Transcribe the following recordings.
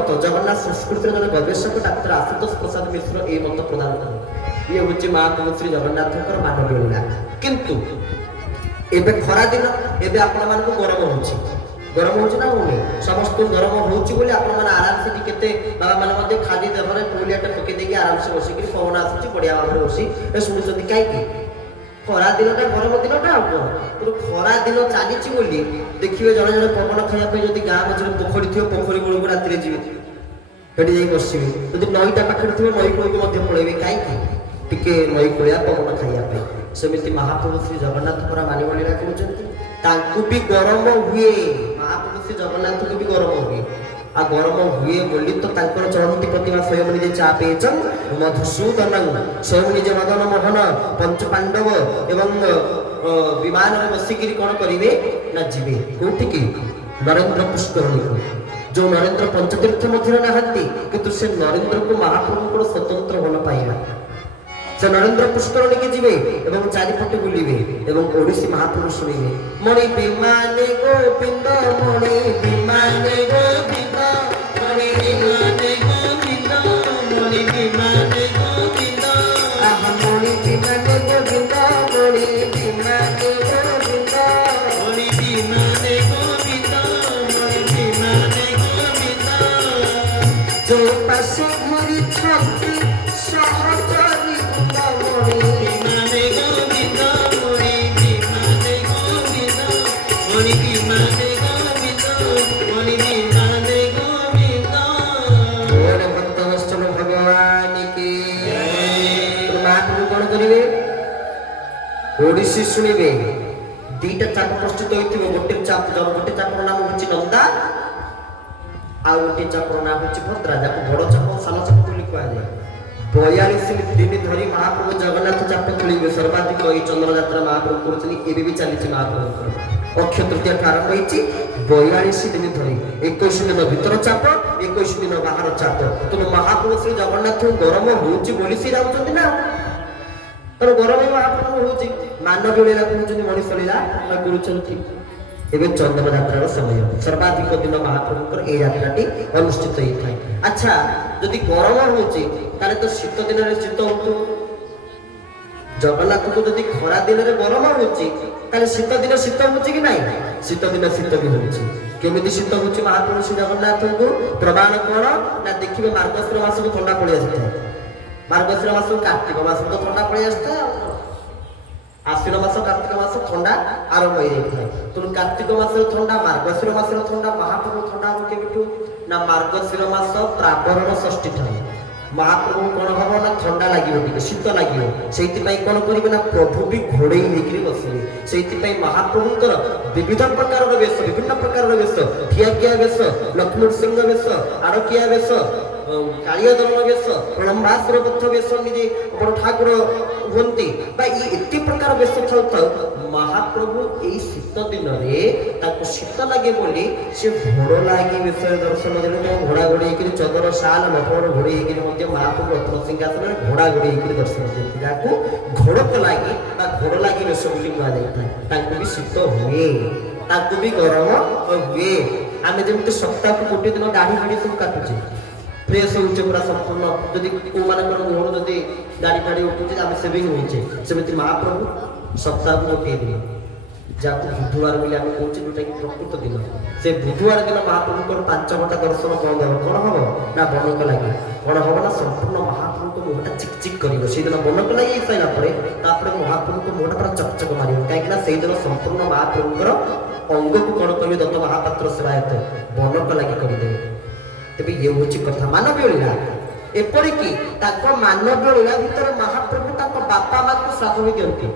मत जगन्नाथ संस्कृति जन गवेषक डाक्टर आशुतोष प्रसाद मिश्र ये मत प्रदान करें ये हूँ महाप्रभु श्री जगन्नाथ मानवीय लीला किंतु एबे खरा दिन एबे आपण मानक गरम होउची गरम होउची ना होनी समस्त गरम होउची बोली आपण मान आराम से केते बाबा मान मध्ये खाली देहरे टोलियाटा पके देकी आराम से बसी कि पवन आसी बढ़िया भाव बसी ए सुनुचंदी काई की खरा दिनटा गरम दिनटा आ तो खरा दिन चलीची बोली देखिबे जण जण पवन खाया पे जदी गां मझरे पोखरी थियो पोखरी गुळ रात रे जीवे हेडी जाई बसिबे जदी नईटा पाखरे थियो नई कोई मध्ये पळेबे काई की टिके नई कोया पवन खाया पे सेमिति महाप्रभु श्री जगन्नाथ परा मानि बलिरा कहउचंती तांकु भी गरम हुए महाप्रभु श्री जगन्नाथ को भी गरम हुए आ गरम हुए बोली तो तांकर चरंती प्रतिमा स्वयं निजे चा पेचन मधुसूदन स्वयं निजे मदन मोहन पंच पांडव एवं विमान रे बसिकिरी कोन करिवे ना जीवे कोठी की नरेंद्र पुष्करणी को जो नरेंद्र पंचतीर्थ मध्य नहंती किंतु से नरेंद्र को महाप्रभु को स्वतंत्र होना पाइला से नरेंद्र पुष्करणी के जीवे एवं चारिपटे बुलिवे एवं ओडिसी महापुरुष शुणिवे मणि विमाने गोविंद मणि विमाने गोविंद मणि विमाने गोविंद मणि विमाने गोविंद आह मणि विमाने गोविंद मणि विमाने गोविंद मणि विमाने गोविंद मणि विमाने गोविंद जो पासे घरी छंती सहचरी विमाने गोविंद मणि विमाने गोविंद मणि विमाने गोविंद मणि विमाने गोविंद बोल भक्तवत्सल भगवान की महाप्रभु कोन करिवे ओडिसी सुनिबे दीटा चाप प्रस्तुत होइथिबो गोटे चाप नाम होछि नंदा आ गोटे चापर नाम होछि भद्रा जाको बड़ चाप साल चाप बोली कुआ जाय 42 दिन धरी महाप्रभु जगन्नाथ चाप तुलिबे सर्वाधिक ई चंद्र यात्रा महाप्रभु करछनी एबे भी चलीछि महाप्रभु अक्षय तृतीया आरंभ होइछि 42 दिन धरी 21 दिन भीतर चाप 21 दिन बाहर चाप तो महाप्रभु श्री जगन्नाथ गरम होउछि बोली से जाउछन्ती ना तर गरम महाप्रभु होउछि मानवीय लीला कहउछन्ती मनुष्य लीला करूछन्ती एबे चंद्र यात्रार समय सर्वाधिक दिन महाप्रभुकर ए यात्राटी अनुष्ठित होई थाई अच्छा यदि गरम होउछि ताले तो शीत दिन रे शीत होतु जगन्नाथ को यदि खरा दिन रे गरम होउछि ताले शीत दिन शीत होउछि कि नाही शीत दिन शीत भी होउछि केमिति शीत होउछि महाप्रभु श्री जगन्नाथ को प्रमाण कोन ना देखिबे मार्गशीर मास को ठंडा पड़ि आछै मार्गशीर मास कार्तिक मास तो ठंडा पड़ि आछै आश्विन मास कार्तिक मास ठंडा आरंभ हो जाए तो कार्तिक मास ठंडा मार्गशीर मास ठंडा महाप्रभु ठंडा हो केबिठु ना मार्गशीर मास प्रावरण षष्ठी ठाई महाप्रभु कोन हबो ना ठंडा लागियो टिके शीत लागियो सेति पई कोन करिवे ना प्रभु भी घोड़े हेकरी बसिबे सेति पई महाप्रभुकर विविध प्रकारर वेश विभिन्न प्रकारर वेश ठियाकिया वेश लक्ष्मण सिंह वेश आरकिया वेश कालिया दलन वेश प्रलंबासुर बद्ध वेश निजे बड़ ठाकुर हुंती बा एते प्रकार वेश चलत महाप्रभु एई शीत दिन रे ताको शीत लागे बोली से घोड़ लागी वेश दर्शन देले घोड़ा घोड़ी हेकरी चदर साल मफर घोड़ी हेकरी मध्ये महाप्रभु रत्न सिंहासन रे घोड़ा घोड़ी हेकरी दर्शन देती जाको घोड़क लागी बा घोड़ लागी वेश बोली कुआ जायता ताको भी शीत हुए ताको भी गरम हुए आमे जेमते सप्ताह को कोटी दिन दाढ़ी गाड़ी सब काटुचे फ्रेश होउचे पूरा संपूर्ण जदि को मानकर मोर जदि दाढ़ी फाड़ी उठुचे आमे सेविंग होइचे सेमिति महाप्रभु सप्ताह को कोटी दिन जाको बुधवार बोली आमे कहउचे जोटा कि प्रकृत दिन से बुधवार दिन महाप्रभु को 5 घंटा दर्शन बंद हो कोन हबो ना बनक लागि कोन हबो ना संपूर्ण महाप्रभु को मोटा चिक चिक करिवो से दिन बनक लागि सैला परे तापर महाप्रभु को मोटा पर चकचक मारिवो काहे कि ना से दिन संपूर्ण महाप्रभुकर अंग को कोन करिवे दत्त महापात्र सेवायत बनक लागि करि देबे तेबे ये होची कथा मानवीय लीला एपरि कि ताको मानवीय लीला भीतर महाप्रभु ताको बापा मां को श्राद्ध भी दियंती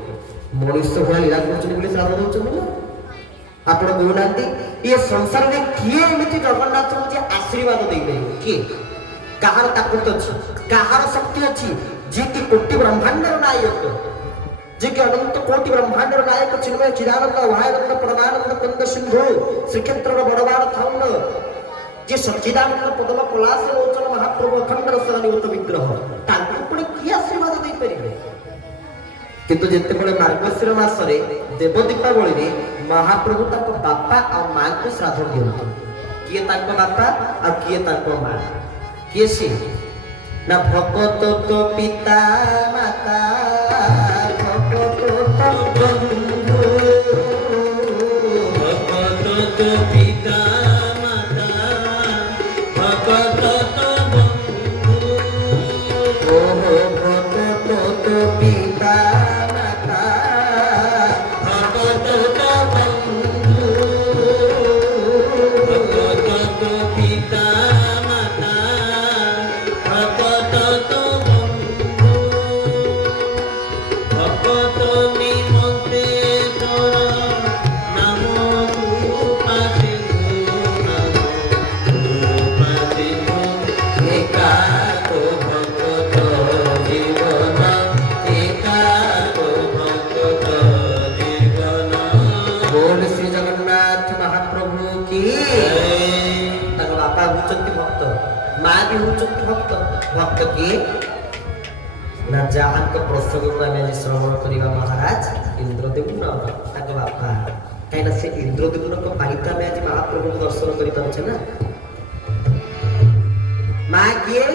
मनुष्य भला लीला करछन बोली श्राद्ध दउछन ना आपण कहउनांती ये संसार रे किए एमिति जगन्नाथ को जे आशीर्वाद देई दे कि कहार ताकत अछि कहार शक्ति अछि जे कि कोटि ब्रह्मांडर नायक जे कि अनंत कोटि ब्रह्मांडर नायक चिन्मय चिदानंद वाहानंद परमानंद कंद सिंधु श्रीक्षेत्र बड़बाड़ थाउन जे सच्चिदानंद पद्म पलाश लोचन महाप्रभु अखंड रसनिवत विग्रह तांको पुणी कि आशीर्वाद दे परिबे किंतु जेते बळे मार्गशीर मास रे देव दीपावली रे महाप्रभु ताको बापा आ मां को श्राद्ध दियंती किए ताको बापा आ किए ताको मां किए सी ना भगत तो पिता माता भगत तो बंधु भगत तो पिता माता भगत तो बंधु ओ भगत तो पिता माता भगत तो बंधु भगत तो पिता माता भगत तो बंधु भगत निमंत्रे तोर नाम रूपाते नाम रूपाते एका तो भगत जीवन एका तो भगत जीवन बोल श्री जगन्नाथ महाप्रभु की तक बापा होचंती भक्त मां भी होचंती भक्त भक्त की ना जहाँ को प्रसंग को आम आज श्रवण करवा महाराज इंद्रदेव ताक बापा कहीं से इंद्रदेव को पाइता आम आज महाप्रभु को दर्शन कर पारे ना माँ किए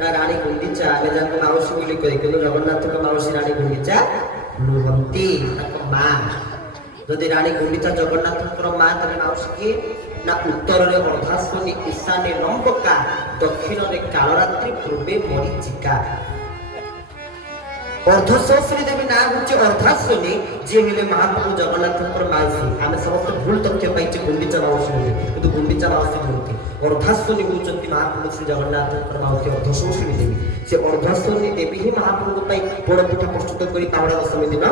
ना रानी गुंडीचा आम जहाँ माउसी बोली कही कि जगन्नाथ को माउसी रानी गुंडीचा नुहंती माँ जदि रानी गुंडीचा जगन्नाथ माँ तेरे माउसी किए ना उत्तर रे अर्धाश्वनी ईशान्य लंबका दक्षिण रे कालरात्रि पूर्वे मरीचिका अर्धश्री देवी ना हूँ अर्धाश्वनी जी हेले महाप्रभु जगन्नाथ माउसी आम समस्त भूल तथ्य पाई गुंडीचा माउसी किंतु गुंडीचा माउसी नुहति अर्धाश्वनी होती महाप्रभु श्री जगन्नाथ माउसी अर्धश्री देवी से अर्धश्वनी देवी ही महाप्रभु पोड़ पिठा प्रस्तुत कर पावड़ा दशमी दिन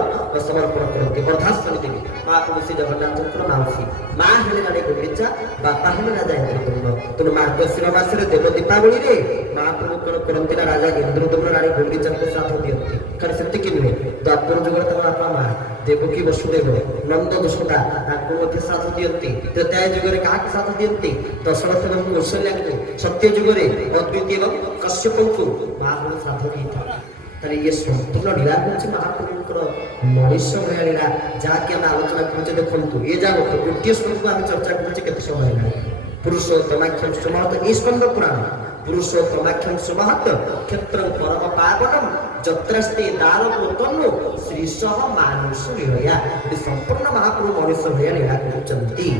समर्पण करते अर्धाश्वनी देवी महाप्रभु श्री जगन्नाथ माउसी माँ हेले राणी गुंडीचा बापा हेले राजा इंद्रदम्न तेणु मार्गशीर मास देव दीपावली रे महाप्रभु कौन करती ना राजा इंद्रदम्न राणी गुंडीचा को साथ दिखती खाली से नुहे द्वापर जुग बापा माँ देवकी वसुदेव नंद दशोदा साथ दिखती त्रेताय जुगे क्या साथ दिखती दशरथ एवं कौशल्या को सत्य जुगे अद्वितीय एवं कश्यप को महाप्रभु साथ दिए ये संपूर्ण लीला हूँ महाप्रभुर मनुष्य भया लीला जहाँकि आम आलोचना करुचे देखु ये जान गोटे श्लोक को आम चर्चा करुचे केते समय है पुरुषोत्तमाख्यम सुमहत ये स्कंद पुराण पुरुषोत्तमाख्यम सुमहत क्षेत्र परम पावनम जत्रस्ते दारको तनु श्रीशः मानुष लीलया ये संपूर्ण महाप्रभु मनुष्य भया लीला करुचंती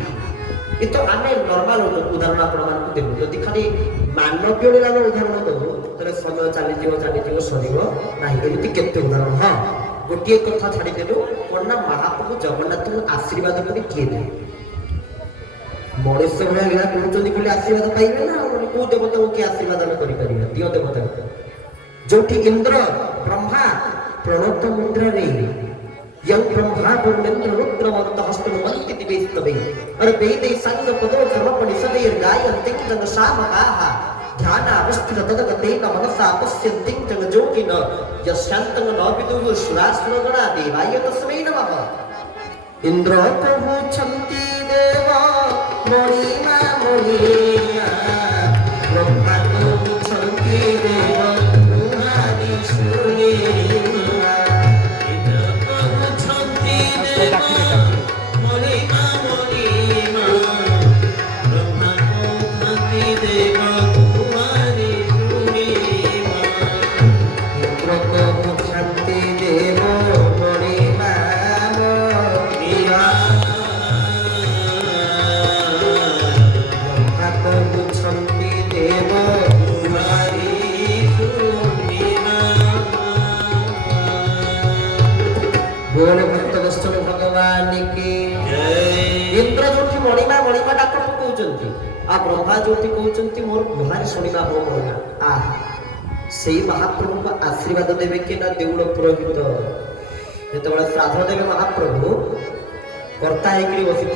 ये तो आम नॉर्मल उदाहरण आपण देवु जदि खाली मानवीय लीलार उदाहरण देवु तो समय चली सर ना एमती केते उदाहरण हाँ गोटे कथा छाड़देलु कौन ना महाप्रभु जगन्नाथ आशीर्वाद कर किए दे मनुष्य भाया लीला करुँच आशीर्वाद पाइबे ना कौ देवता को किए आशीर्वाद आम कर दियो देवता जो इंद्र ब्रह्मा प्रणत मुद्रा रे यं ब्रह्मा वर्णेन्द्र रुद्रमंत हस्तनुमंति दिवेस्तवे अरे वेदे संग पदो कर्मपणि सदैर गायन्ति जन शामकाः ध्यान अवस्थित तदगतेन मनसा पश्यन्ति जन जोगिन यस्यान्तं न विदुः सुरासुरगणा देवाय तस्मै नमः इंद्र कहुछन्ति देव मणिमा मणिया ब्रह्मा कहुछन्ति देव कुमारी सुरेया ब्रह्मा जो कहते मोर गुहारी शुणा हो मना से महाप्रभु को आशीर्वाद देवे कि ना देउल पुरोहित जो श्राद्ध देवे महाप्रभु कर्ता होकर बसी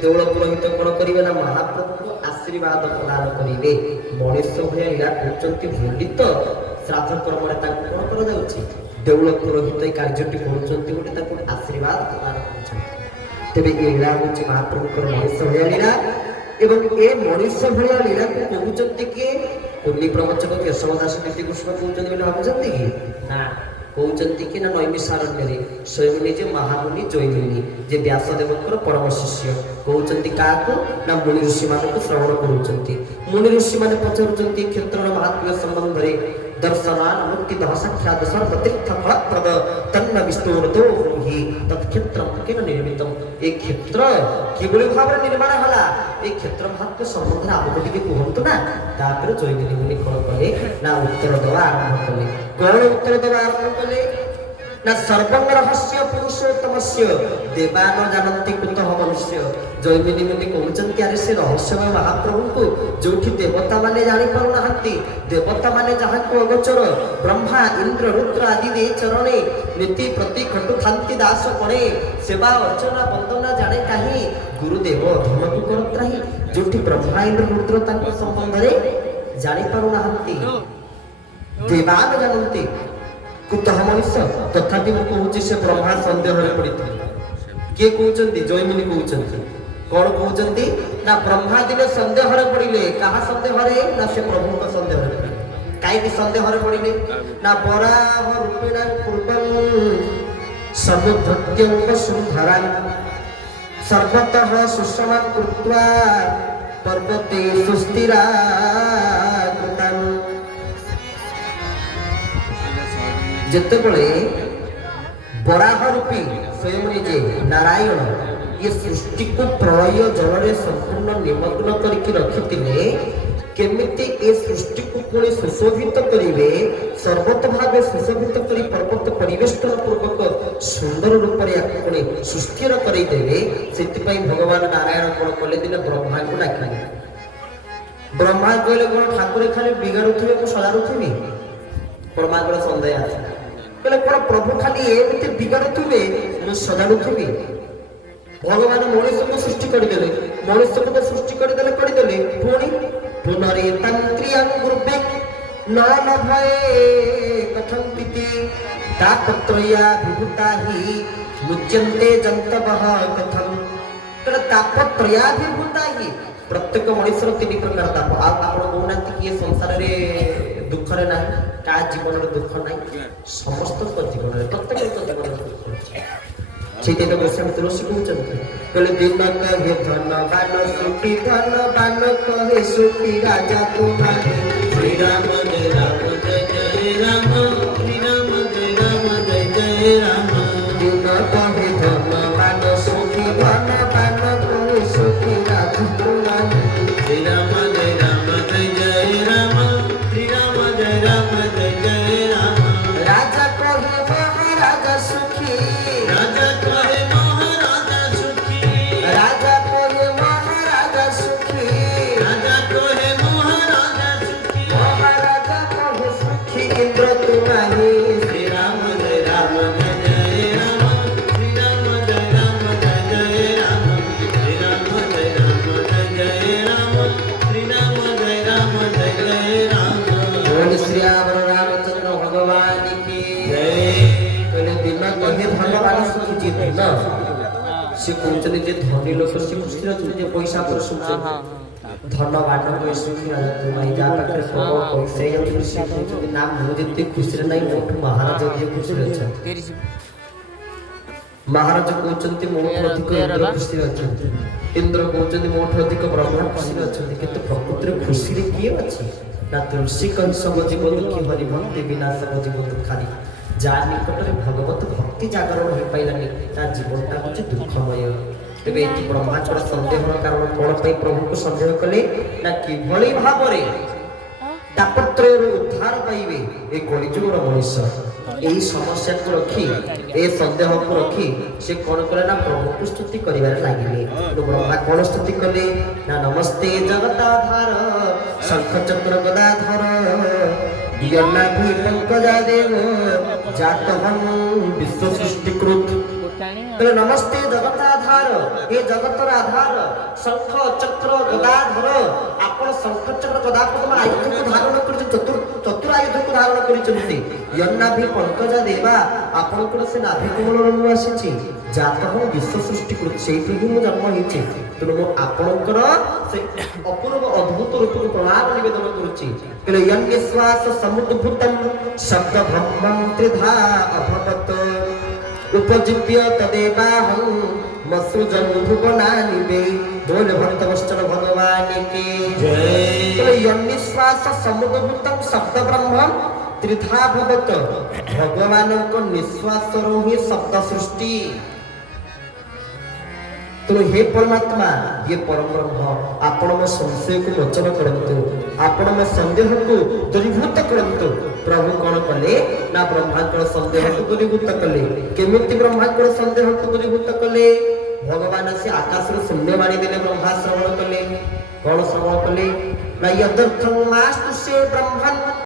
देउल पुरोहित कौन करेंगे ना महाप्रभु को आशीर्वाद प्रदान करेंगे मनुष्य भाया लीला कहते भूली तो श्राद्ध कर्म कौन कर देउल पुरोहित कार्यटी कर आशीर्वाद प्रदान कर तेज ये लीला हूँ महाप्रभु मनुष्य भाया लीला एवं ए मनुष्य भाया लीला को कहते किए कुंडी प्रवचक केशव दास नीतिकृष्ण कहते भावुं कि ना कहते कि ना नैमिषारण्य स्वयं निजे महामुनि जैमिनी जे व्यासदेवंकर परम शिष्य कहते क्या ना मुनि ऋषि मान श्रवण कर मुनि ऋषि मैंने पचारुंट क्षेत्र महात्म्य संबंध में दर्शनान मुक्ति दह साक्षात सर्वतीर्थ फलप्रद तन्न विष्णुरतो ब्रूहि तत्क्षेत्रम केन निर्मितम ए क्षेत्र किबळी भाବରେ ନିର୍ମାଣ ହେଲା ए क्षेत्र महात्म्य संबंध ଆମକୁ ଟିକେ କୁହନ୍ତୁ ନା ତାପରେ ଜୈମିନୀ ମୁନି କଣ କଲେ ନା ଉତ୍ତର ଦେବା ଆରମ୍ଭ କଲେ କଣ ଉତ୍ତର ଦେବା ଆରମ୍ଭ कले ना सर्वं रहस्य पुरुषोत्तमस्य देवान जानन्ति कुतः मनुष्य जैमिनी मुनि कहउचंती अरे से रहस्यमय महाप्रभु को जोठी देवता माने जानि पारु नाहंती देवता माने जहा को अगोचर ब्रह्मा इंद्र रुद्र आदि दे चरणे नीति प्रति खटु थांती दास पणे सेवा अर्चना वंदना जाने काहे गुरुदेव धर्म को करत्राही जोठी ब्रह्मा इंद्र रुद्र तांको संबंध रे जानि पारु नाहंती देवान जानन्ति कुतः मनुष्य तथापि मु कहूची से ब्रह्मा संदेह रे पड़िथि के कहउचंती जैमिनी कहउचंती कोन कहउचंती ना ब्रह्मा दिने संदेह रे पड़िले कहा संदेह रे ना से प्रभु का संदेह रे पड़िले काई की संदेह रे पड़िले ना बराह रूपेण पूर्वं समुद्रत्यं सुंदरं सर्वतः सुषमं कृत्वा पर्वते सुस्थिरा जितेबले बराह रूपी स्वयं निजे नारायण ये सृष्टि को प्रलय जल संपूर्ण निमग्न करके रखिथिले केमिति ए सृष्टि को पुणी सुशोभित करिवे सर्वत भावे सुशोभित करी पर्वत परिवेष्टन पूर्वक सुंदर रूप रे पुणी सुस्थिर करै देबे सेति भगवान नारायण कोन कले दिन ब्रह्मा को डाकिले ब्रह्मा कहले कोन ठाकुर खाली बिगाड़ुथिबे को सजारुथिबे ब्रह्मा को संदेह आछे कहले कोन प्रभु खाली एमिति बिगाड़ुथिबे मु सजारुथिबे भगवान मनुष्य को सृष्टि कर देले मनुष्य को सृष्टि कर देले पुणी पुनरे तंत्रियं गुरुबे न भये कथंति तापत्रया विभूता हि मुच्यन्ते जन्तवः कथम कहले तापत्रया विभूता हि प्रत्येक मनुष्य तीन प्रकार ताप आपण कहना कि संसार रे दुख रे ना का जीवन रे दुख नाही समस्त जीवन रे प्रत्येक जीवन रे दुख चैतन्य गोस्वामी तुलसी कहते कहले दिन कहे धन बान सुखी धन बान कहे सुखी राजा तुम्हारे श्री राम जय राम श्री राम जय जय राम दिन कहे धन बान सुखी धन बान कहे सुखी राजा तुम्हारे श्री राम जय राम श्री राम जय जय राम राजा कहे महाराजा सुखी राजा कहे महाराजा सुखी राजा कहे महाराजा सुखी राजा कहे महाराजा सुखी महाराजा कहे सुखी इंद्र तुम्हारे श्री राम जय राम श्री राम जय राम श्री राम जय राम श्री राम जय राम बोल श्री रामचंद्र भगवान की जय दिन कहे धनवान सुखी जी धन से कहते जे धनी लोक से खुशी रहते पैसा पर सुखी धनवान को सुखी राजा तुम्हारी जा पाखे पैसा ही खुशी कहते ना मु जते खुशी रे नहीं मोठ महाराज जे खुशी रहछ महाराज कहते मोठ अधिक इंद्र खुशी रहछ इंद्र कहते मोठ अधिक ब्रह्मा खुशी रहछ किंतु प्रकृति खुशी रे किए अछि ना तुलसी कहि सब जीवन दुखी हरि भक्ति बिना सब जीवन दुखारी जा निकट में भगवत भक्ति जागरण हो पाइलानी ता जीवनटा होची दुखमय तेबे एति ब्रह्माचर संदेहर कारण कोन पई प्रभु को संदेह कले ना किभଳି भाबरे तापत्रयर उद्धार पाइबे ए कलिजुगर मनुष्य एही समस्या को रखी ए संदेह को रखी से कोन करे ना प्रभु को स्तुति करिवार लागिले तो ब्रह्मा कोन स्तुति कले ना नमस्ते जगताधार शंख चक्र गदाधर यन्नाभि पंकजा देव जातहं विश्व सृष्टिकृत तो नमस्ते जगताधार ये जगतर आधार शंख चक्र गदाधर आपण शंख चक्र गदा पद्म आयुध को धारण कर चतुर आयुध को धारण करिसथि यन्नाभि पंकजा देवा आपण को से नाभि कमल नु आसीछि जातहं विश्व सृष्टिकृत सेहि प्रभु जन्म हिचे ତେଣୁ ମୁଁ ଆପଣଙ୍କର ସେ ଅପୂର୍ବ ଅଦ୍ଭୁତ ରୂପକୁ ପ୍ରଣାମ ନିବେଦନ କରୁଛି। କହିଲେ ୟନ୍ନିଶ୍ୱାସ ସମୁଦ୍ଭୁତଂ ଶବ୍ଦ ବ୍ରହ୍ମଂ ତ୍ରିଧା ଅଭବତ ଉପଜୀବ୍ୟ ତଦେବାହଂ ମସୃଜନ୍ ভুবনানি বে। बोल भक्त वचन भगवान की जय। यन्निश्वास समुद्भूतम शब्द ब्रह्म त्रिधा भवत भगवान को निश्वास ही शब्द सृष्टि। तो हे परमात्मा ये परम ब्रह्म आपण मो संशय को मोचन करंतु आपण मो संदेह को दूरीभूत करंतु। प्रभु कौन कले ना ब्रह्मांड संदेह को दूरीभूत कले। केमिति ब्रह्मांड संदेह को दूरीभूत कले? भगवान से आकाश शून्यवाणी देले ब्रह्मा श्रवण कले। कौन श्रवण कले ना यदर्थं मास्तु से ब्रह्मन्